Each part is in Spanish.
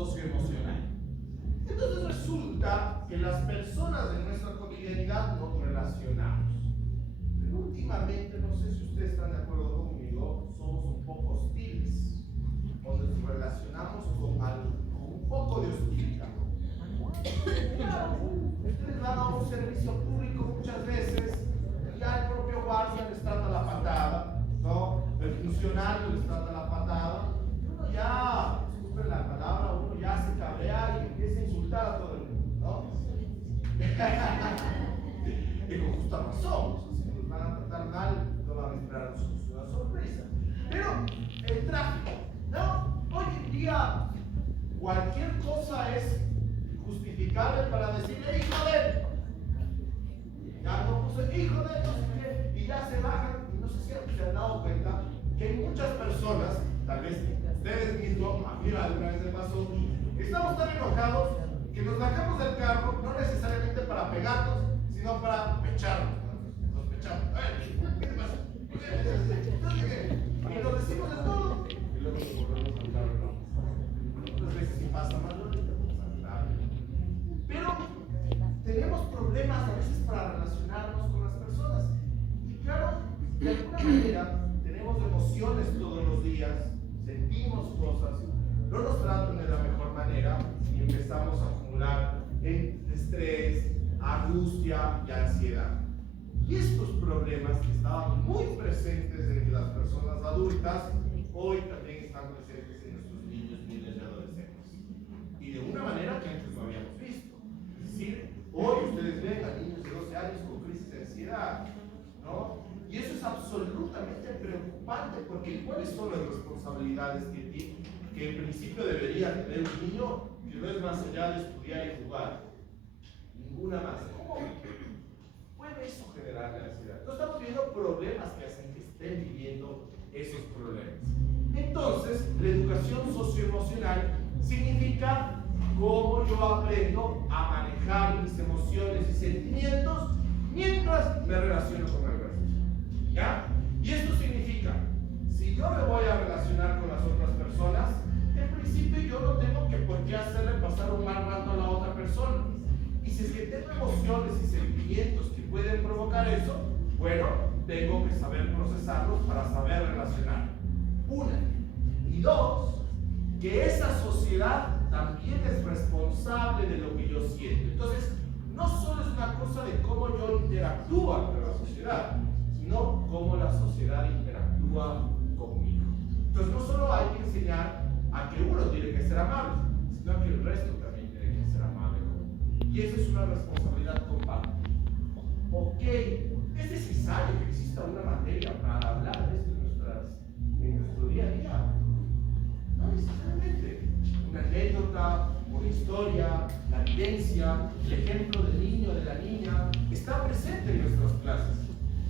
socioemocional. Entonces resulta que las personas de nuestra cotidianidad nos relacionamos. Pero últimamente, no sé si ustedes están de acuerdo conmigo, somos un poco hostiles. O nos relacionamos con un poco de hostilidad. Claro, ustedes van a un servicio público muchas veces y ya el propio guardia les trata la patada, ¿no? El funcionario les trata la patada. Uno ya, disculpen la palabra, uno ya se cabrea y empieza a insultar a todo el mundo, ¿no? Y con justa razón, si nos van a tratar mal, no van a esperar nosotros una sorpresa. Pero el tráfico, ¿no? Hoy en día cualquier cosa es justificable para decirle hijo de, ya no puse hijo de, no sé qué, y ya se bajan. No sé si se han dado cuenta que hay muchas personas, tal vez ustedes mismos, a mí alguna vez me pasó, estamos tan enojados que nos bajamos del carro, no necesariamente para pegarnos, sino para pecharnos. Nos pechamos. ¿Qué te pasa? Y nos decimos de todo. Y luego nos volvemos al carro, ¿no? Otras veces sí pasa más, ¿no? Pero tenemos problemas a veces para relacionarnos con las personas. Y claro, de alguna manera tenemos emociones todos los días, sentimos cosas, no nos tratan de la mejor manera y empezamos a acumular estrés, angustia y ansiedad. Y estos problemas que estaban muy presentes en las personas adultas, hoy también están presentes en nuestros niños, niñas y adolescentes. Y de una manera que antes no habíamos visto. Es decir, hoy ustedes ven a niños de 12 años con crisis de ansiedad, ¿no? Y eso es absolutamente preocupante, porque ¿cuáles son las responsabilidades que en principio debería tener un niño que no es más allá de estudiar y jugar? Ninguna más. ¿Cómo puede eso generar ansiedad? No estamos viendo problemas que hacen que estén viviendo esos problemas. Entonces, la educación socioemocional significa cómo yo aprendo a manejar mis emociones y sentimientos mientras me relaciono con el resto. ¿Ya? Y esto significa, si yo me voy a relacionar con las otras personas, en principio yo no tengo que por qué hacerle pasar un mal rato a la otra persona. Y si es que tengo emociones y sentimientos que pueden provocar eso, bueno, tengo que saber procesarlos para saber relacionar. Una. Y dos, que esa sociedad también es responsable de lo que yo siento. Entonces, no solo es una cosa de cómo yo interactúo ante la sociedad, sino cómo la sociedad interactúa conmigo. Entonces, no solo hay que enseñar a que uno tiene que ser amable, sino que el resto también tiene que ser amable. Y esa es una responsabilidad compartida. Ok, es necesario que exista una materia para hablar de esto en nuestro día a día. No necesariamente. Una anécdota, una historia, la vivencia, el ejemplo del niño, de la niña, está presente en nuestras clases.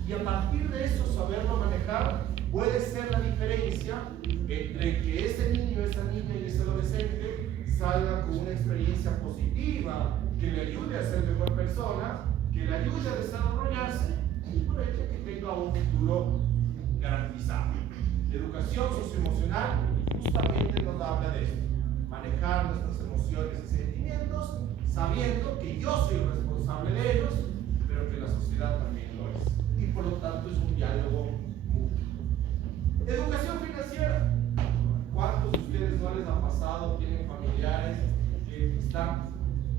Y a partir de eso, saberlo manejar puede ser la diferencia entre que ese niño, esa niña y ese adolescente salga con una experiencia positiva, que le ayude a ser mejor persona, que le ayude a desarrollarse y por ello que tenga un futuro garantizado. La educación socioemocional justamente nos habla de esto: manejar nuestras emociones y sentimientos sabiendo que yo soy responsable de ellos, pero que la sociedad también lo es. Y por lo tanto es un diálogo mutuo. Educación financiera. ¿Cuántos de ustedes no les ha pasado, tienen familiares que están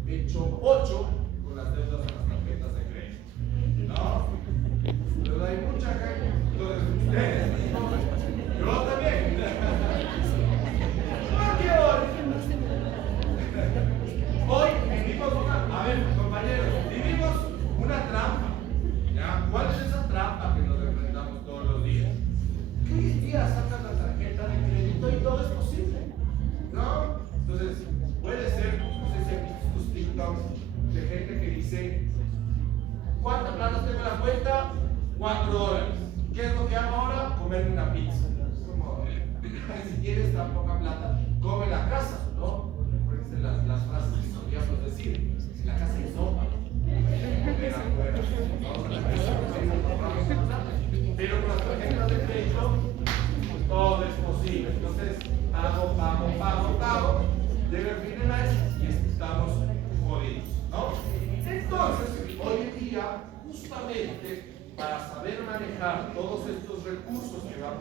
hecho 8 con las deudas de las tarjetas de crédito? ¿No? Pero hay mucha gente. Entonces, ustedes, yo también. Hoy vivimos a ver, compañeros, vivimos una trampa. ¿Ya? ¿Cuál es esa trampa que nos enfrentamos todos los días? Que hoy en día sacas la tarjeta de crédito y todo es posible, ¿no? Entonces, puede ser, no sé si han visto tus TikToks de gente que dice: ¿cuánta plata tengo en la cuenta? $4.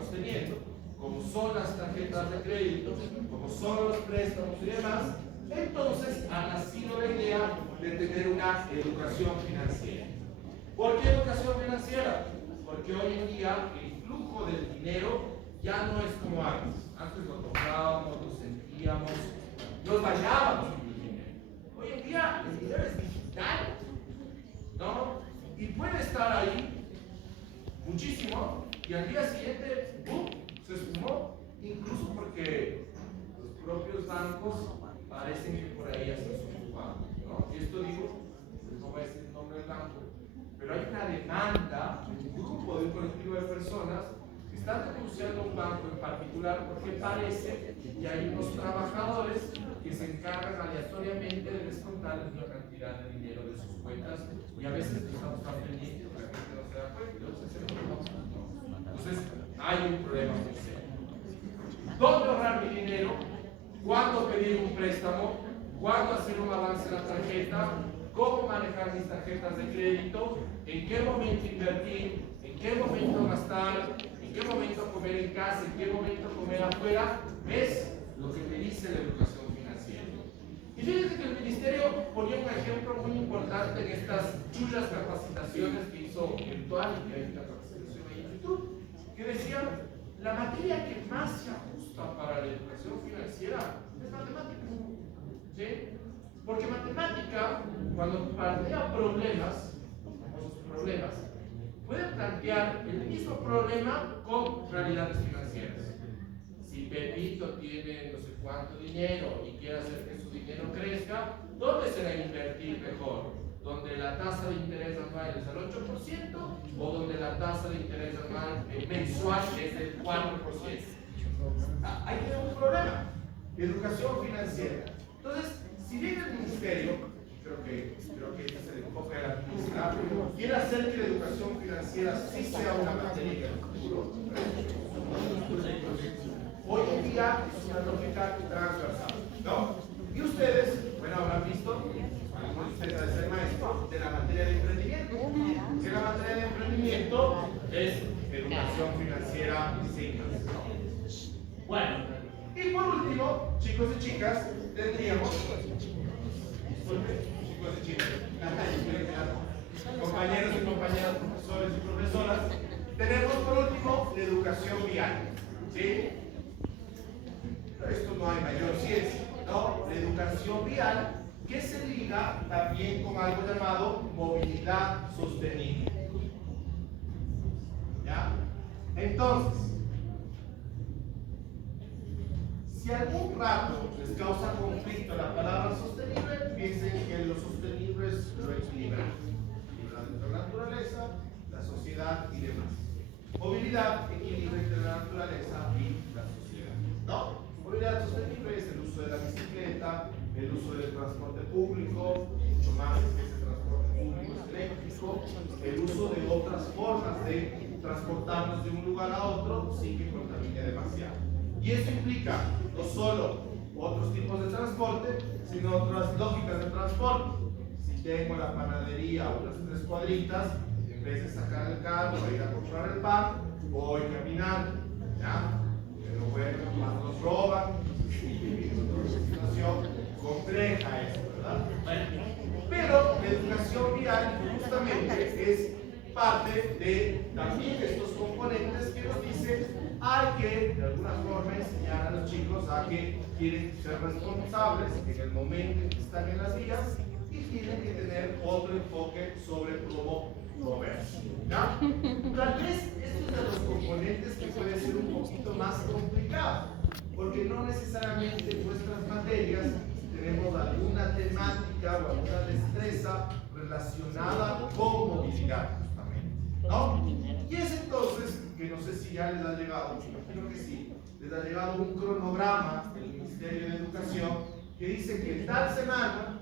estamos teniendo, como son las tarjetas de crédito, como son los préstamos y demás, entonces ha nacido la idea de tener una educación financiera. ¿Por qué educación financiera? Porque hoy en día el flujo del dinero ya no es como antes. Antes lo comprábamos, lo sentíamos, nos bañábamos con el dinero. Hoy en día el dinero es digital, ¿no? Y puede estar ahí muchísimo y al día siguiente, ¡pum!, se esfumó, incluso porque los propios bancos parecen que por ahí hacen su banco, ¿no? Y esto digo, no voy a decir el nombre del banco, pero hay una demanda de un grupo, de un colectivo de personas que están denunciando a un banco en particular porque parece que hay unos trabajadores que se encargan aleatoriamente de descontarles una cantidad de dinero de sus cuentas y a veces no estamos tan pendientes que la gente no se da cuenta. Entonces hay un problema muy serio. ¿Dónde ahorrar mi dinero? ¿Cuándo pedir un préstamo? ¿Cuándo hacer un avance en la tarjeta? ¿Cómo manejar mis tarjetas de crédito? ¿En qué momento invertir? ¿En qué momento gastar? ¿En qué momento comer en casa? ¿En qué momento comer afuera? Es lo que te dice la educación financiera. Y fíjense que el Ministerio ponía un ejemplo muy importante en estas chullas capacitaciones que hizo virtual, y que hay una capacitación ahí en YouTube, que decía, la materia que más se ajusta para la educación financiera es matemática. ¿Sí? Porque matemática, cuando plantea problemas, famosos problemas, puede plantear el mismo problema con realidades financieras. Si Pepito tiene no sé cuánto dinero y quiere hacer que su dinero crezca, ¿dónde se debe invertir mejor? ¿Donde la tasa de interés anual es del 8% o donde la tasa de interés anual mensual es del 4%? Ahí tenemos un problema. Educación financiera. Entonces, si bien el Ministerio, creo que este es el enfoque de la publicidad, quiere hacer que la educación financiera sí sea una materia del futuro, hoy en día es una lógica transversal, ¿no? Y ustedes, bueno, habrán visto, algunos de ustedes deben ser maestros, de la materia de emprendimiento. Que la materia de emprendimiento es educación financiera sin más, ¿no? Bueno, y por último, chicos y chicas, tendríamos, chicos y chicas, compañeros y compañeras, profesores y profesoras, tenemos por último la educación vial, ¿sí? Esto no hay mayor ciencia, ¿no? La educación vial que se liga también con algo llamado movilidad sostenible. ¿Ya? Entonces, si algún rato les causa conflicto la palabra sostenible, piensen que lo sostenible es lo equilibrado. Equilibrado entre la naturaleza, la sociedad y demás. Movilidad, equilibrio entre la naturaleza y la sociedad, ¿no? Movilidad sostenible es el uso de la bicicleta, el uso del transporte público, mucho más que ese transporte público es eléctrico, el uso de otras formas de transportarnos de un lugar a otro sin que contamine demasiado. Y eso implica no solo otros tipos de transporte, sino otras lógicas de transporte. Si tengo la panadería o unas 3 cuadritas, en vez de sacar el carro e ir a comprar el pan, voy caminando, ¿ya? Pero bueno, más nos roban, es una situación compleja eso, ¿verdad? Pero la educación vial justamente es parte de también estos componentes que nos dicen hay que de alguna forma enseñar a los chicos a que tienen que ser responsables en el momento en que están en las vías y tienen que tener otro enfoque sobre cómo moverse, ¿ya? Tal vez estos de los componentes que puede ser un poquito más complicado, porque no necesariamente en nuestras materias tenemos alguna temática o alguna destreza relacionada con movilidad, justamente, ¿no? Y es entonces que no sé si ya les ha llegado, imagino que sí, les ha llegado un cronograma del Ministerio de Educación que dice que tal semana,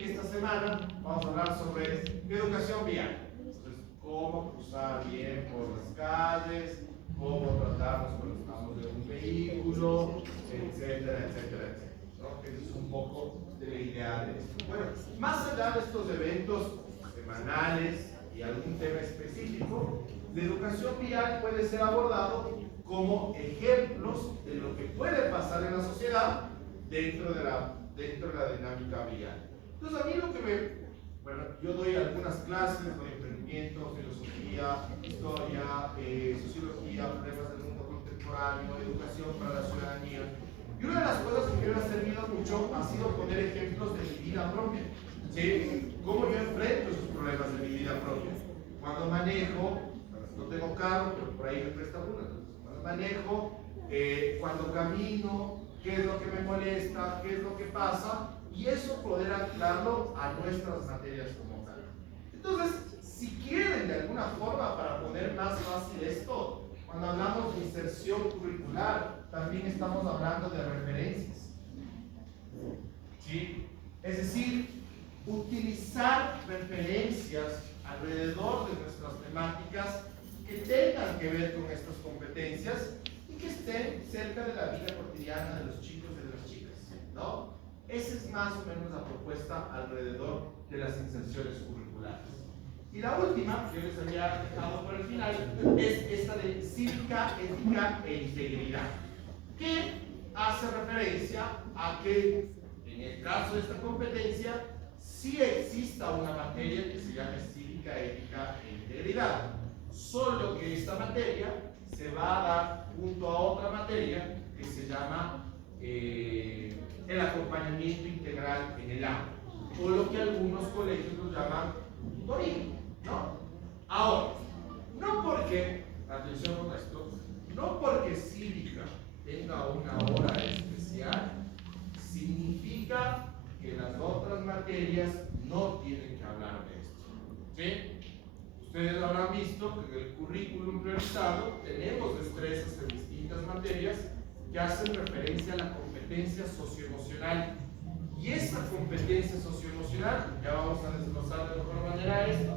esta semana, vamos a hablar sobre educación vial. Entonces, cómo cruzar bien por las calles, cómo tratarnos cuando estamos en un vehículo, etcétera, etcétera, etcétera, ¿no? Que es un poco de la idea de esto. Bueno, más allá de estos eventos semanales y algún tema específico, la educación vial puede ser abordado como ejemplos de lo que puede pasar en la sociedad dentro de la dinámica vial. Entonces, a mí lo que bueno, yo doy algunas clases, doy emprendimiento, filosofía, historia, sociología, problemas del mundo contemporáneo, educación para la ciudadanía. Y una de las cosas que me ha servido mucho ha sido poner ejemplos de mi vida propia. ¿Sí? Cómo yo enfrento esos problemas de mi vida propia. Cuando manejo, no tengo carro, pero por ahí me presta uno. Entonces, cuando manejo, cuando camino, qué es lo que me molesta, qué es lo que pasa, y eso poder anclarlo a nuestras materias como tal. Entonces, si quieren de alguna forma para poner más fácil esto, cuando hablamos de inserción curricular, también estamos hablando de referencias. ¿Sí? Es decir, utilizar referencias alrededor de nuestras temáticas que tengan que ver con estas competencias y que estén cerca de la vida cotidiana de los chicos y de las chicas, ¿no? Esa es más o menos la propuesta alrededor de las inserciones curriculares. Y la última, que yo les había dejado por el final, es esta de cívica, ética e integridad, que hace referencia a que en el caso de esta competencia sí exista una materia que se llame cívica, ética e integridad, solo que esta materia se va a dar junto a otra materia que se llama el acompañamiento integral en el aula, o lo que algunos colegios lo llaman tutoría, ¿no? Ahora, no porque, atención con esto, no porque cívica tenga una hora especial, significa que las otras materias no tienen que hablar de esto, ¿sí? Ustedes habrán visto que en el currículum priorizado tenemos destrezas en distintas materias que hacen referencia a la competencia socioemocional. Y esta competencia socioemocional, ya vamos a desglosar de mejor manera esto,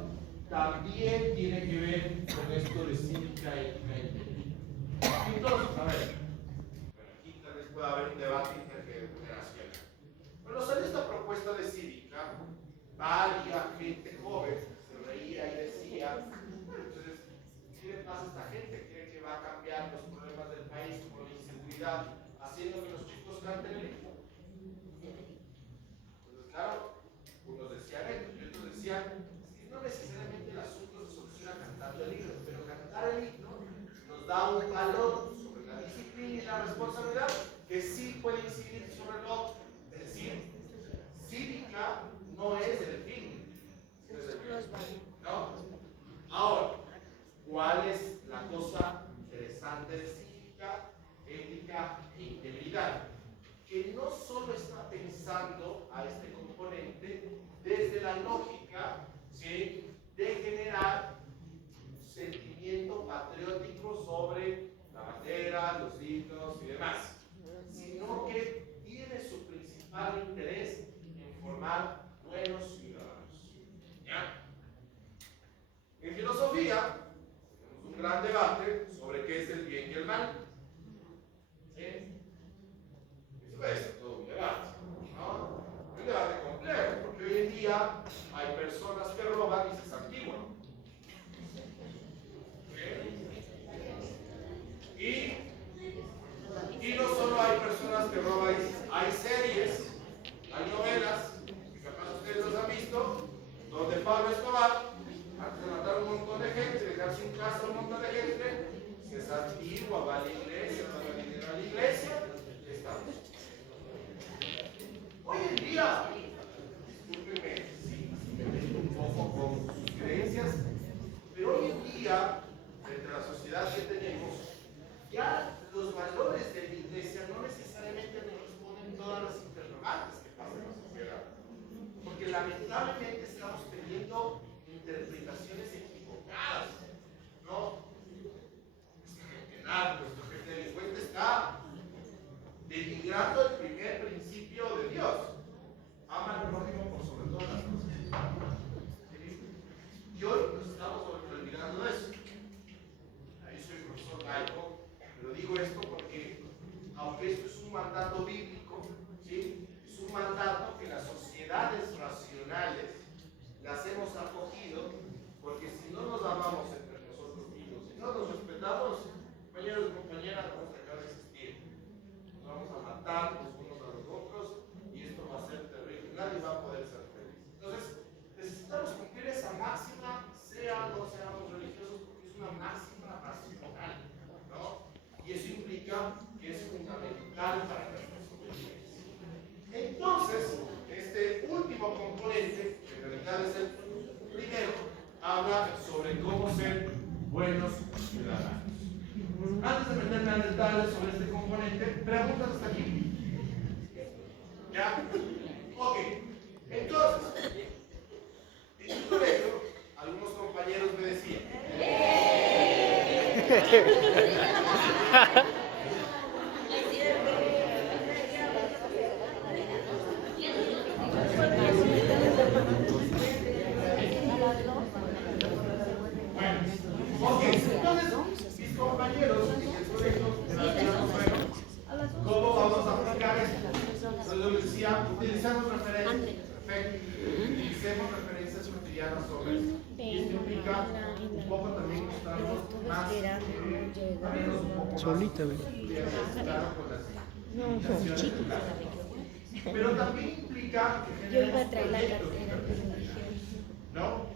también tiene que ver con esto de cívica, ética y integridad. Entonces, a ver, aquí tal vez pueda haber un debate intergeneracional. Bueno, sale esta propuesta de cívica, varia gente joven se reía y decía, bueno, entonces, ¿qué le pasa a esta gente? ¿Cree que va a cambiar los problemas del país como la inseguridad, haciendo que los chicos canten el himno? Entonces, claro, unos decían esto y otros decían, es que no necesariamente el asunto se soluciona cantando el himno, pero cantar el himno nos da un valor sobre la disciplina y la responsabilidad que sí puede incidir sobre lo otro. Es decir, cívica no es el fin, es el fin, ¿no? Ahora, ¿cuál es la cosa interesante de cívica, ética e integridad? Que no solo está pensando a este componente desde la lógica, ¿sí?, de generar un sentimiento patriótico sobre la bandera, los himnos y demás, sino que tiene su principal interés en formar buenos ciudadanos. ¿Ya? En filosofía tenemos un gran debate sobre qué es el bien y el mal. ¿Sí? Eso es todo un debate, ¿no? Un debate complejo, porque hoy en día hay personas que roban y se santiguan. Y no solo hay personas que roban, hay series, hay novelas, que capaz ustedes los han visto, donde Pablo Escobar, antes de matar a un montón de gente, dejar sin casa a un montón de gente, se santigua, va a la iglesia, no va dinero a la iglesia, y estamos. Hoy en día, discúlpenme si me meto un poco con sus creencias, pero hoy en día, frente a la sociedad que tenemos, ya los valores de la iglesia no necesariamente nos responden todas las interrogantes que pasan en la sociedad. Porque lamentablemente estamos teniendo interpretaciones equivocadas, ¿no? Esta gente narco, esta gente delincuente está denigrando el primer principio de Dios. Ama al prójimo por sobre todas las cosas. Y hoy nos estamos olvidando de eso. Ahí soy profesor laico, pero digo esto porque, aunque esto es un mandato bíblico, ¿sí?, es un mandato que las sociedades racionales las hemos acordado de meterme en detalles sobre este componente, preguntas hasta aquí. ¿Ya? Ok. Entonces, en el colegio, algunos compañeros me decían, bueno, ok, entonces mis compañeros en el colegio me decían, bueno, ¿cómo vamos a aplicar esto? Entonces yo les decía, utilicemos referencias, perfecto, utilicemos referencias cotidianas sobre esto. Y esto implica un poco también mostrarnos más, abrirnos un poco más, solita, claro, con las limitaciones de la situación. Pero también implica que Yo iba a generemos traer la proyectos cartera, pero me dijeron. ¿no?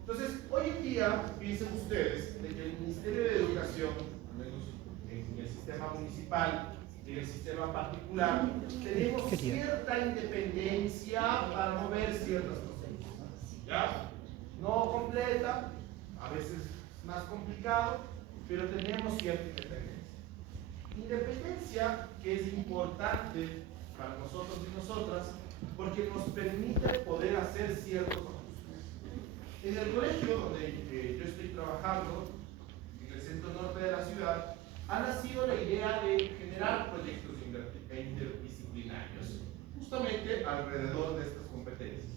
Entonces, hoy en día, piensen ustedes de que el Ministerio de Educación, al menos en el sistema municipal y en el sistema particular, tenemos cierta independencia para mover ciertas cosas. ¿Ya? No completa, a veces más complicado, pero tenemos cierta independencia. Independencia que es importante para nosotros y nosotras porque nos permite poder hacer ciertos ajustes. En el colegio donde yo estoy trabajando, en el centro norte de la ciudad, ha nacido la idea de generar proyectos interdisciplinarios, justamente alrededor de estas competencias.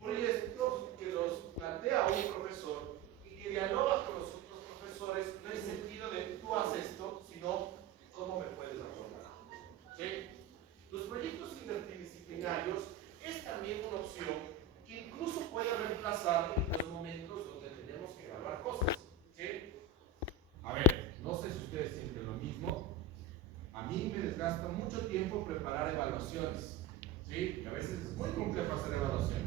Proyectos que los plantea un profesor y que dialoga con los otros profesores, no en el sentido de tú haces esto, sino cómo me puedes aportar. ¿Sí? Los proyectos interdisciplinarios es también una opción que incluso puede reemplazar los momentos donde tenemos que evaluar cosas. ¿Sí? A ver, no sé si ustedes sienten lo mismo. A mí me desgasta mucho tiempo preparar evaluaciones. ¿Sí? Y a veces es muy complejo hacer evaluaciones.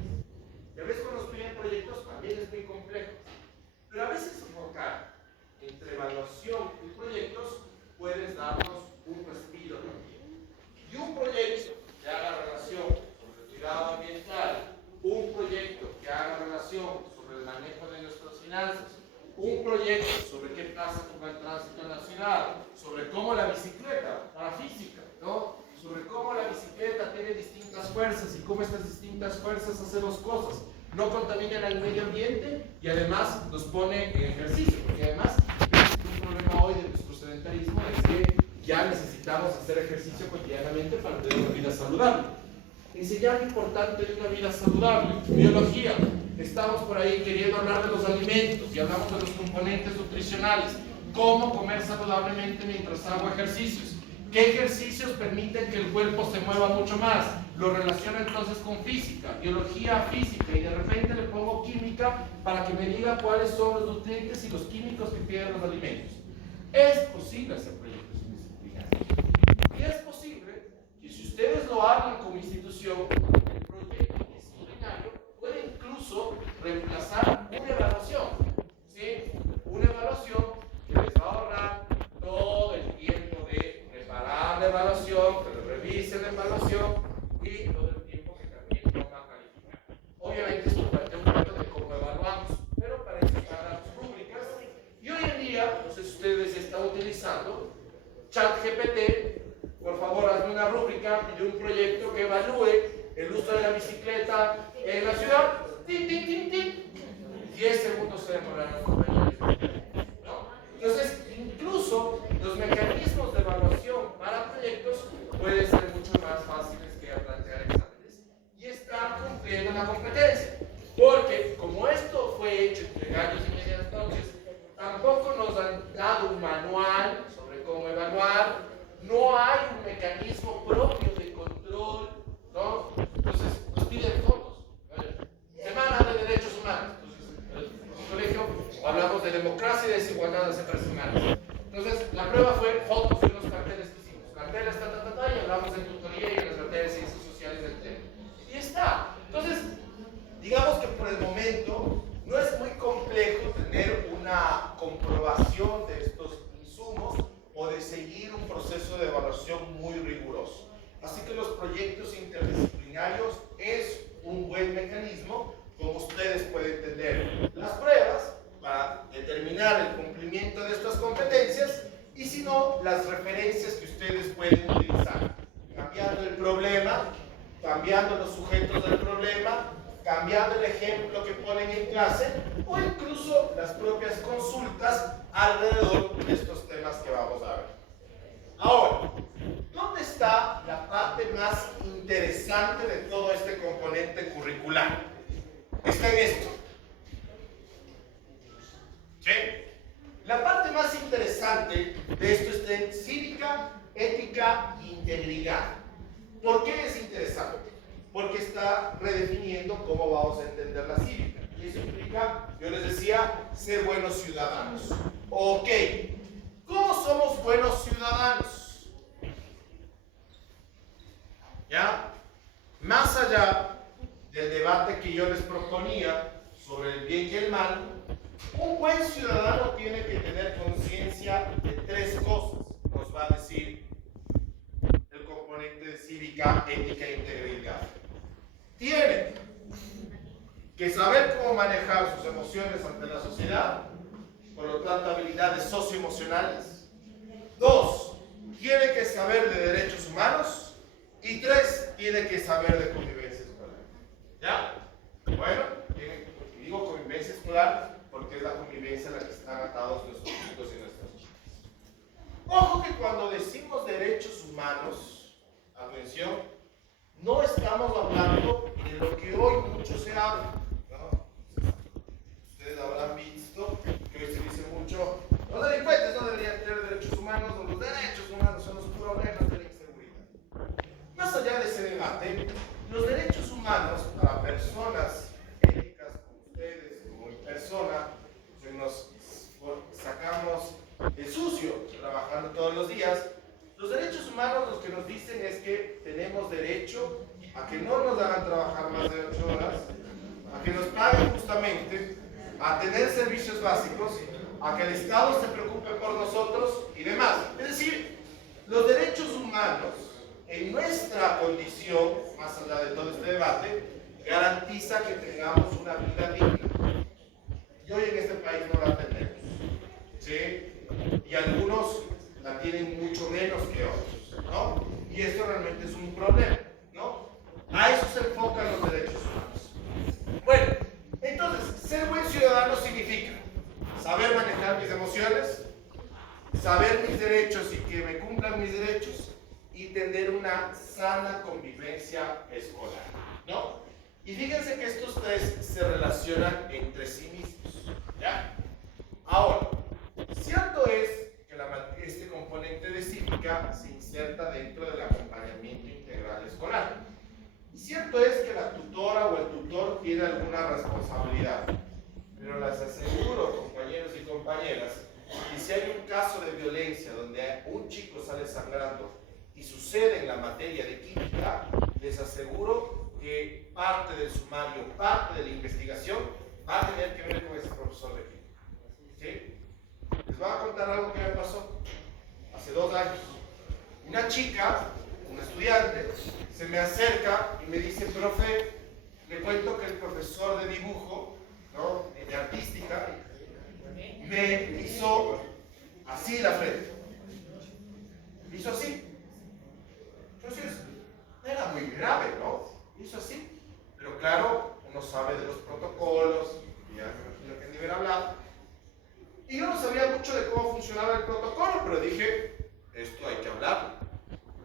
Y a veces cuando nos piden proyectos también es muy complejo. Pero a veces enfocar entre evaluación y proyectos puedes darnos un respiro también. Y un proyecto que haga relación sobre el cuidado ambiental, un proyecto que haga relación sobre el manejo de nuestras finanzas, un proyecto sobre qué pasa con el tránsito en la ciudad, sobre cómo la bicicleta, para física, ¿no? Sobre cómo la bicicleta tiene distintas fuerzas y cómo estas distintas fuerzas hacen dos cosas. No contaminan al medio ambiente y además nos pone en ejercicio, porque además un problema hoy de nuestro sedentarismo es que ya necesitamos hacer ejercicio cotidianamente para tener una vida saludable. Enseñar lo importante de una vida saludable, biología. Estamos por ahí queriendo hablar de los alimentos y hablamos de los componentes nutricionales. Cómo comer saludablemente mientras hago ejercicios. ¿Qué ejercicios permiten que el cuerpo se mueva mucho más? Lo relaciono entonces con física, biología física, y de repente le pongo química para que me diga cuáles son los nutrientes y los químicos que tienen los alimentos. Es posible hacer proyectos interdisciplinarios. Y es posible que si ustedes lo hagan como institución, el proyecto interdisciplinario puede incluso reemplazar una evaluación. ¿Sí? Una evaluación que les va a ahorrar todo el tiempo de preparar la evaluación, que lo revisen la evaluación y todo el tiempo que también toma calificar. Obviamente esto plantea un reto de cómo evaluamos, pero para eso están las rúbricas. Y hoy en día, no sé si ustedes están utilizando ChatGPT. Por favor, hazme una rúbrica de un proyecto que evalúe el uso de la bicicleta en la ciudad. ¡Tin, tin, tin, tin! 10 segundos se demoran los compañeros. ¿No? Entonces, incluso los mecanismos de evaluación para proyectos pueden ser mucho más fáciles que plantear exámenes y estar cumpliendo la competencia. Porque, como esto fue hecho entre gallos y medias noches, tampoco nos han dado un manual sobre cómo evaluar. No hay un mecanismo propio de control, ¿no? Entonces, nos piden fotos. Semana de Derechos Humanos. Entonces, en el colegio hablamos de democracia y desigualdades entre humanos. Entonces, la prueba fue fotos de unos carteles que hicimos. Carteles, y hablamos de tutoría y en las materias de ciencias sociales del tema. Y está. Entonces, digamos que por el momento no es muy complejo tener una comprobación de estos insumos o de seguir un proceso de evaluación muy riguroso. Así que los proyectos interdisciplinarios es un buen mecanismo, como ustedes pueden tener las pruebas para determinar el cumplimiento de estas competencias y si no, las referencias que ustedes pueden utilizar, cambiando el problema, cambiando los sujetos del problema, cambiando el ejemplo que ponen en clase, o incluso las propias consultas alrededor de estos temas que vamos a ver. Ahora, ¿dónde está la parte más interesante de todo este componente curricular? Está en esto. ¿Sí? La parte más interesante de esto está en cívica, ética e integridad. ¿Por qué es interesante? Porque está redefiniendo cómo vamos a entender la cívica. Y eso implica, yo les decía, ser buenos ciudadanos. Ok, ¿cómo somos buenos ciudadanos? ¿Ya? Más allá del debate que yo les proponía sobre el bien y el mal, un buen ciudadano tiene que tener conciencia de tres cosas, nos va a decir el componente de cívica, ética e integridad. Tiene que saber cómo manejar sus emociones ante la sociedad, por lo tanto habilidades socioemocionales. 2, tiene que saber de derechos humanos. Y 3, tiene que saber de convivencia escolar. ¿Ya? Bueno, digo convivencia escolar porque es la convivencia en la que están atados nuestros chicos y nuestras chicas. Ojo que cuando decimos derechos humanos, atención, no estamos hablando de lo que hoy mucho se habla, ¿no? Ustedes habrán visto que hoy se dice mucho, los delincuentes no deberían tener derechos humanos, o los derechos humanos son los problemas de la inseguridad. Más allá de ese debate, los derechos humanos para personas éticas como ustedes, como mi persona, que nos sacamos el sucio trabajando todos los días, los derechos humanos lo que nos dicen es que tenemos derecho a que no nos hagan trabajar más de 8 horas, a que nos paguen justamente, a tener servicios básicos, a que el Estado se preocupe por nosotros y demás. Es decir, los derechos humanos en nuestra condición, más allá de todo este debate, garantiza que tengamos una vida digna. Y hoy en este país no la tenemos, ¿sí? Y algunos la tienen mucho menos que otros, ¿no? Y esto realmente es un problema, ¿no? A eso se enfocan los derechos humanos. Bueno, entonces, ser buen ciudadano significa saber manejar mis emociones, saber mis derechos y que me cumplan mis derechos, y tener una sana convivencia escolar, ¿no? Y fíjense que estos tres se relacionan entre sí mismos, ¿ya? Ahora, cierto es que este componente de cívica se inserta dentro del acompañamiento integral escolar. Y cierto es que la tutora o el tutor tiene alguna responsabilidad, pero les aseguro, compañeros y compañeras, que si hay un caso de violencia donde un chico sale sangrando y sucede en la materia de química, les aseguro que parte del sumario, parte de la investigación va a tener que ver con ese profesor de química. ¿Sí? Les voy a contar algo que me pasó hace 2 años. Una chica, una estudiante, se me acerca y me dice: profe, le cuento que el profesor de dibujo, ¿no?, de artística, me hizo así la frente. Me hizo así. Entonces, era muy grave, ¿no? Hizo así. Pero claro, uno sabe de los protocolos, y ya me imagino que ni hubiera hablado. Y yo no sabía mucho de cómo funcionaba el protocolo, pero dije, esto hay que hablarlo.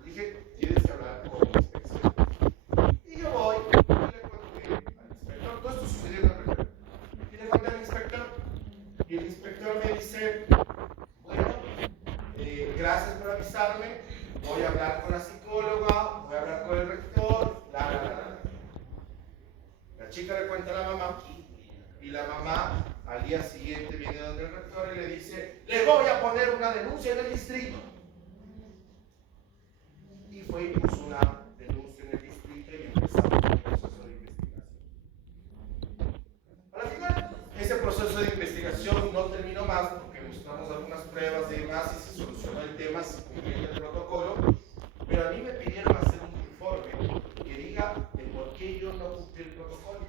Dije, tienes que hablar con la inspección. Y yo voy, y le conté al inspector, todo esto sucedió en la región. Y le conté al inspector, y el inspector me dice: bueno, gracias por avisarme, voy a hablar con la psicóloga, voy a hablar con el rector, la. La chica le cuenta a la mamá, y la mamá al día siguiente viene donde el rector y le dice: le voy a poner una denuncia en el distrito. Y fue y puso una denuncia en el distrito y empezamos el proceso de investigación. Al final, ese proceso de investigación no terminó más porque mostramos algunas pruebas y demás y se solucionó el tema sin cumplir el protocolo, pero a mí me pidieron hacer un informe que diga de por qué yo no cumplí el protocolo.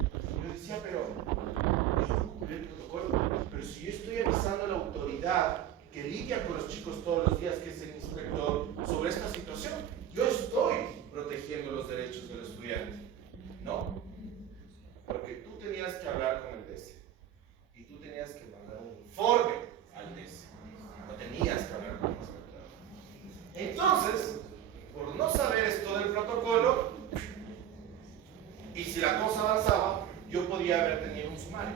Yo decía, pero yo no cumplí el protocolo, pero si yo estoy avisando a la autoridad que estudiante. No, porque tú tenías que hablar con el DC y tú tenías que mandar un informe al DC. No tenías que hablar con el inspector. Entonces, por no saber esto del protocolo, y si la cosa avanzaba, yo podía haber tenido un sumario.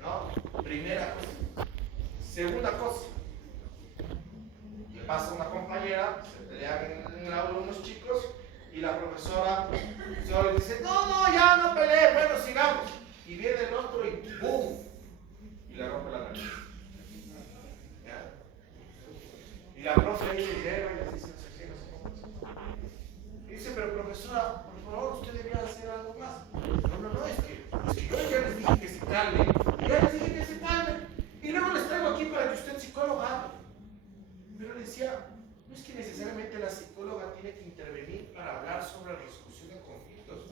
¿No? Primera cosa. Segunda cosa. Le pasa a una compañera, se pelean en el aula unos chicos, y la profesora solo dice, no, ya no peleé, bueno, sigamos. Y viene el otro y ¡boom! Y le rompe la nariz. ¿Ya? Y la profe ahí le llega y le dice, no sé qué, no sé cómo. Y dice, pero profesora, por favor, usted debía hacer algo más. No, es que yo ya les dije que se calmen. Ya les dije que se calmen. Y luego les traigo aquí para que usted psicóloga hable. Pero le decía, no es que necesariamente la psicóloga tiene que intervenir para hablar sobre la resolución de conflictos.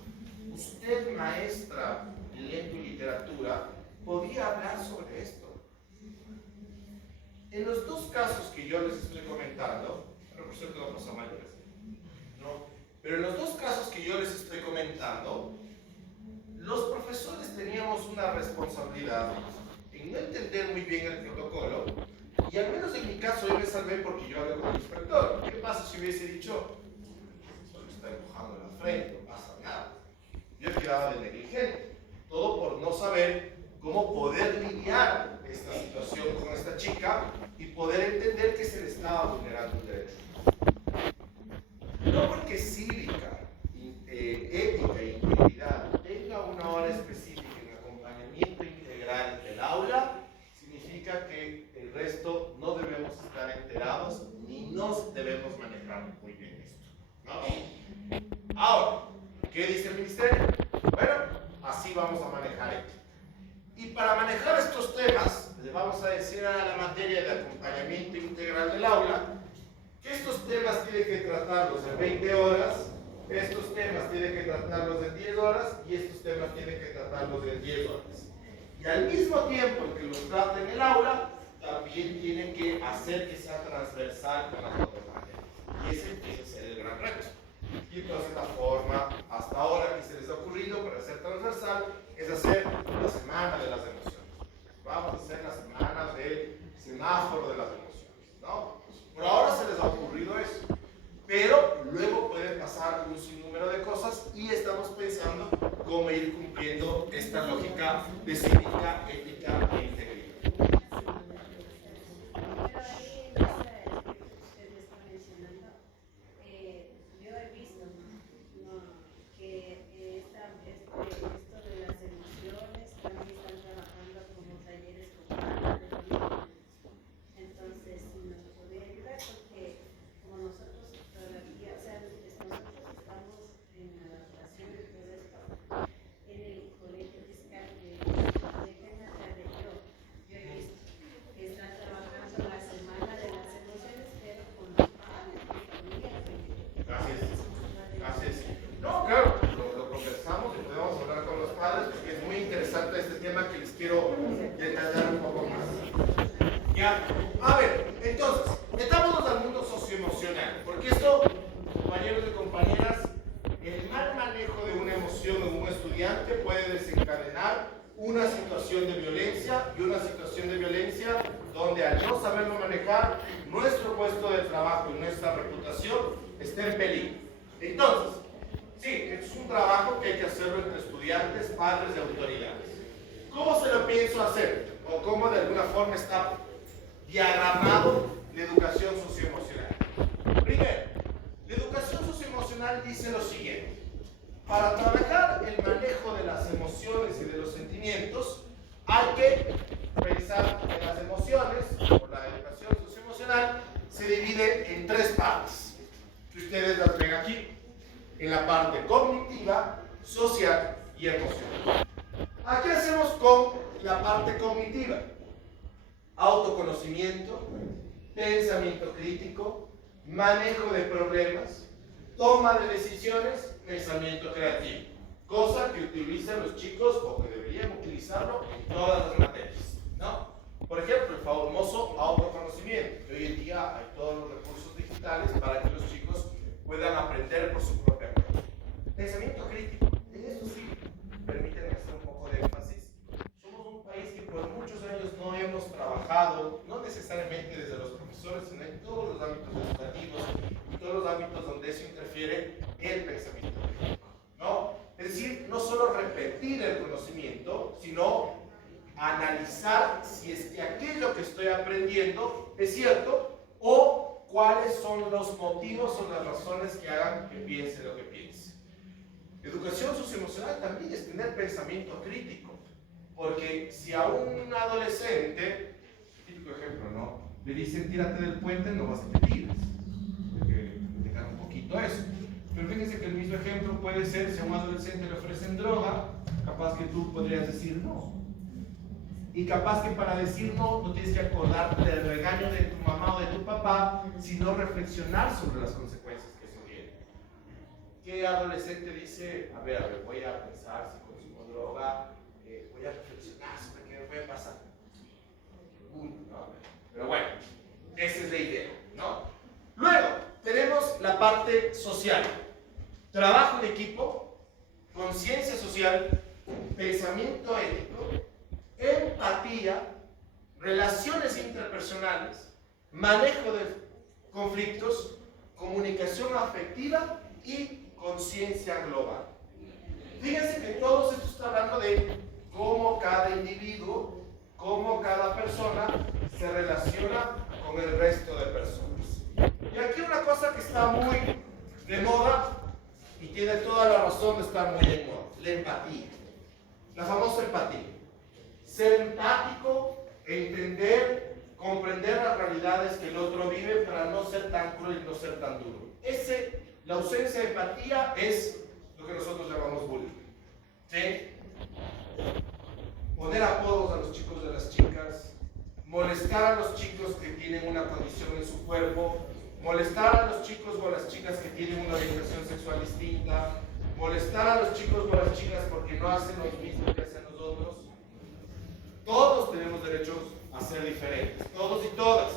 Usted, maestra de lengua y literatura, podía hablar sobre esto. En los dos casos que yo les estoy comentando, bueno, por cierto, vamos a mayores, ¿no? Pero en los dos casos que yo les estoy comentando, los profesores teníamos una responsabilidad en no entender muy bien el protocolo, y al menos en mi caso yo me salvé porque yo hablé con el inspector. ¿Qué pasa si hubiese dicho, solo está empujando en la frente, no pasa nada? Yo quedaba de negligente, todo por no saber cómo poder lidiar esta situación con esta chica y poder entender que se le estaba vulnerando un derecho. No porque cívica, ética e integridad tenga una hora específica en acompañamiento integral del aula, significa que el resto no debemos estar enterados ni nos debemos manejar muy bien esto, ¿no? Ahora, ¿qué dice el ministerio? Bueno, así vamos a manejar esto. Y para manejar estos temas, le vamos a decir a la materia de acompañamiento integral del aula que estos temas tienen que tratarlos en 20 horas, estos temas tienen que tratarlos en 10 horas y estos temas tienen que tratarlos en 10 horas. Y al mismo tiempo en que los traten en el aula, también tienen que hacer que sea transversal con las otras materias. Y ese empieza a ser el gran reto. Y entonces la forma hasta ahora que se les ha ocurrido para ser transversal es hacer la semana de las emociones. Vamos a hacer la semana del semáforo de las emociones, ¿no? Por ahora se les ha ocurrido eso, pero luego pueden pasar un sinnúmero de cosas y estamos pensando cómo ir cumpliendo esta lógica de cívica, ética e integridad. Una situación de violencia y una situación de violencia donde al no saberlo manejar, nuestro puesto de trabajo y nuestra reputación está en peligro. Entonces, sí, es un trabajo que hay que hacerlo entre estudiantes, padres y autoridades. ¿Cómo se lo pienso hacer? ¿O cómo de alguna forma está diagramado la educación socioemocional? Primero, la educación socioemocional dice lo siguiente. Para trabajar el manejo de las emociones y de los sentimientos, hay que pensar que las emociones, o la educación socioemocional, se divide en tres partes, que ustedes las ven aquí, en la parte cognitiva, social y emocional. ¿Qué hacemos con la parte cognitiva? Autoconocimiento, pensamiento crítico, manejo de problemas, toma de decisiones, pensamiento creativo, cosa que utilizan los chicos o que deberían utilizarlo en todas las materias, ¿no? Por ejemplo, el famoso autoconocimiento, que hoy en día hay todos los recursos digitales para que los chicos puedan aprender por su propia cuenta. sino analizar si es que aquello que estoy aprendiendo es cierto o cuáles son los motivos o las razones que hagan que piense lo que piense. Educación socioemocional también es tener pensamiento crítico, porque si a un adolescente, típico ejemplo, ¿no? Le dicen tírate del puente, no vas a que te tires, porque te cae un poquito eso. Pero fíjense que el mismo ejemplo puede ser, si a un adolescente le ofrecen droga, capaz que tú podrías decir no. Y capaz que para decir no, no tienes que acordarte del regaño de tu mamá o de tu papá, sino reflexionar sobre las consecuencias que eso tiene. ¿Qué adolescente dice, a ver, voy a pensar si consumo droga, voy a reflexionar sobre qué me puede pasar? No, pero bueno, esa es la idea, ¿no? Luego, tenemos la parte social. Trabajo en equipo, conciencia social, pensamiento ético, empatía, relaciones interpersonales, manejo de conflictos, comunicación afectiva y conciencia global. Fíjense que todo esto está hablando de cómo cada individuo, cómo cada persona se relaciona con el resto de personas. Y aquí una cosa que está muy de moda y tiene toda la razón de estar muy de moda, la empatía. La famosa empatía. Ser empático, entender, comprender las realidades que el otro vive para no ser tan cruel y no ser tan duro. La ausencia de empatía es lo que nosotros llamamos bullying. ¿Sí? Poner apodos a los chicos y a las chicas, molestar a los chicos que tienen una condición en su cuerpo, molestar a los chicos o a las chicas que tienen una orientación sexual distinta, molestar a los chicos o a las chicas porque no hacen lo mismo que hacen los otros. Todos tenemos derechos a ser diferentes, todos y todas.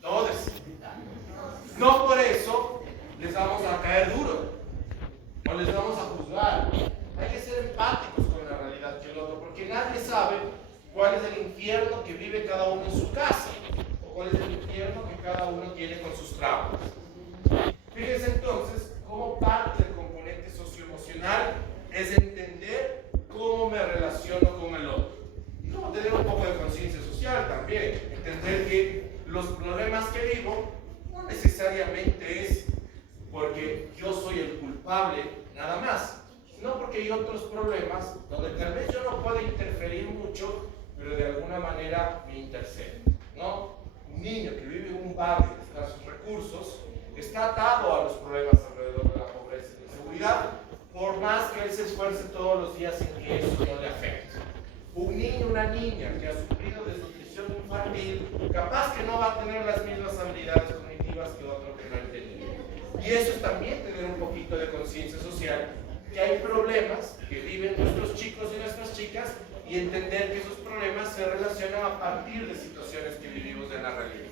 Todos. No por eso les vamos a caer duro, no les vamos a juzgar. Hay que ser empáticos con la realidad del otro, porque nadie sabe cuál es el infierno que vive cada uno en su casa, o cuál es el infierno que cada uno tiene con sus traumas. Fíjense entonces cómo parte del componente socioemocional es entender cómo me relaciono con el otro. Y cómo tener un poco de conciencia social también, entender que los problemas que vivo no necesariamente es porque yo soy el culpable nada más, sino porque hay otros problemas donde tal vez yo no puedo interferir mucho, pero de alguna manera me intercedo, ¿no? Un niño que vive en un barrio de escasos recursos está atado a los problemas alrededor de la pobreza y la inseguridad, por más que él se esfuerce todos los días en que eso no le afecte. Un niño, una niña que ha sufrido desnutrición infantil, capaz que no va a tener las mismas habilidades cognitivas que otro que no ha tenido. Y eso es también tener un poquito de conciencia social, que hay problemas que viven nuestros chicos y nuestras chicas, y entender que esos problemas se relacionan a partir de situaciones que vivimos en la realidad.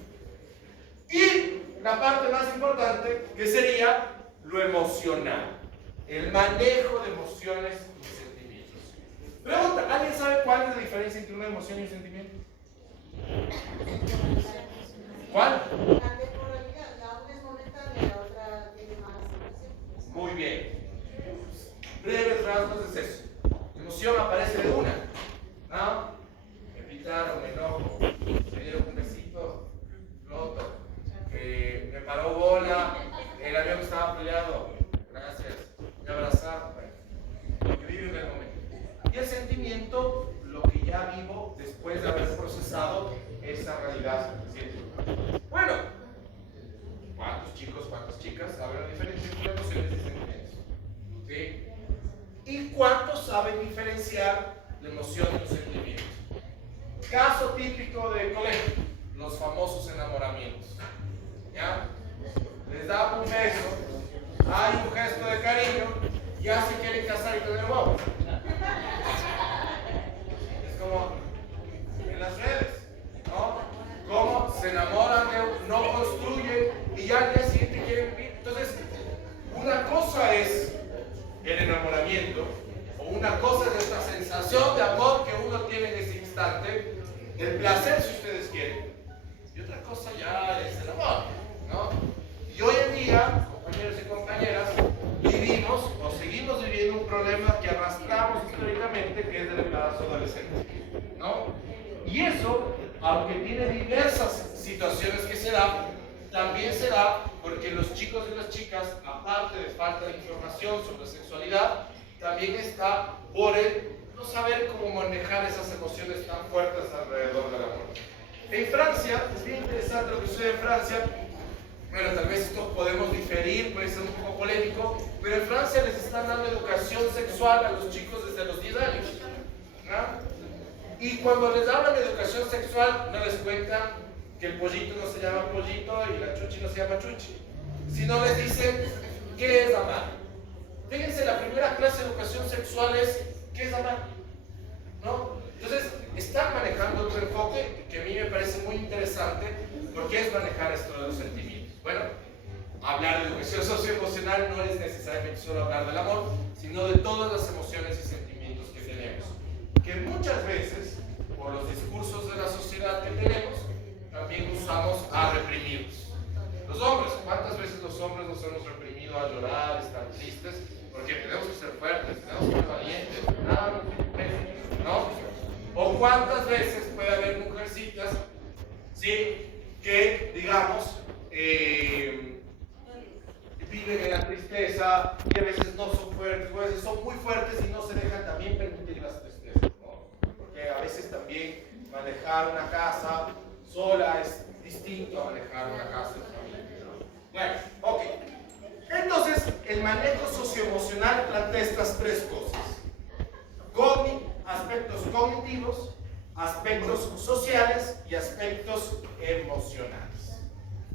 Y la parte más importante, que sería lo emocional, el manejo de emociones y sentimientos. Pregunta, ¿alguien sabe cuál es la diferencia entre una emoción y un sentimiento? ¿Cuál? La temporalidad, la una es momentánea, la otra tiene más duración. Muy bien. Breves rasgos es eso. Emoción aparece de una, ¿no? Me pitaron, me enojo, me dieron un besito, roto, me paró bola, el avión estaba peleado, gracias, me abrazaron, lo que vivo en el momento. Y el sentimiento, lo que ya vivo después de haber procesado esa realidad. ¿Sí? Bueno, ¿cuántos chicos, cuántas chicas saben la diferencia entre emociones y sentimientos? ¿Sí? ¿Y cuántos saben diferenciar la emoción y los sentimientos? Caso típico de colegio, los famosos enamoramientos. ¿Ya? Les da un beso, hay un gesto de cariño, ya se quieren casar y tener guapos. Es como en las redes, ¿no? Cómo se enamoran, no construyen y ya al día siguiente quieren vivir. Entonces, una cosa es el enamoramiento, o una cosa es esta sensación de amor que uno tiene en ese instante, el placer si ustedes quieren, y otra cosa ya es el amor, ¿no? Y hoy en día, compañeros y compañeras, vivimos vivimos o seguimos viviendo un problema que arrastramos históricamente, que es el embarazo adolescente, ¿no? Y eso, aunque tiene diversas situaciones que se dan, también se da porque los chicos y las chicas, aparte de falta de información sobre sexualidad, también está por el no saber cómo manejar esas emociones tan fuertes alrededor del amor. En Francia, es bien interesante lo que sucede en Francia. Bueno, tal vez esto podemos diferir, puede ser un poco polémico, pero en Francia les están dando educación sexual a los chicos desde los 10 años, ¿no? Y cuando les hablan de educación sexual, no les cuentan que el pollito no se llama pollito y la chuchi no se llama chuchi, sino les dicen qué es amar. Fíjense, la primera clase de educación sexual es ¿qué es amar? ¿No? Entonces, están manejando otro enfoque que a mí me parece muy interesante, porque es manejar esto de los sentimientos. Bueno, hablar de educación socioemocional no es necesariamente solo hablar del amor, sino de todas las emociones y sentimientos que tenemos, que muchas veces, por los discursos de la sociedad que tenemos, también usamos a reprimirlos. Los hombres, ¿cuántas veces los hombres nos hemos reprimido a llorar, a estar tristes? Porque tenemos que ser fuertes, tenemos que ser valientes, ¿no? O cuántas veces puede haber mujercitas, ¿sí?, que, digamos, viven en la tristeza y a veces no son fuertes, o a veces son muy fuertes y no se dejan también permitir las tristezas, ¿no? Porque a veces también manejar una casa sola es distinto a manejar una casa en familia, ¿no? Bueno, ok. Entonces, el manejo socioemocional plantea estas tres cosas: aspectos cognitivos, aspectos sociales y aspectos emocionales.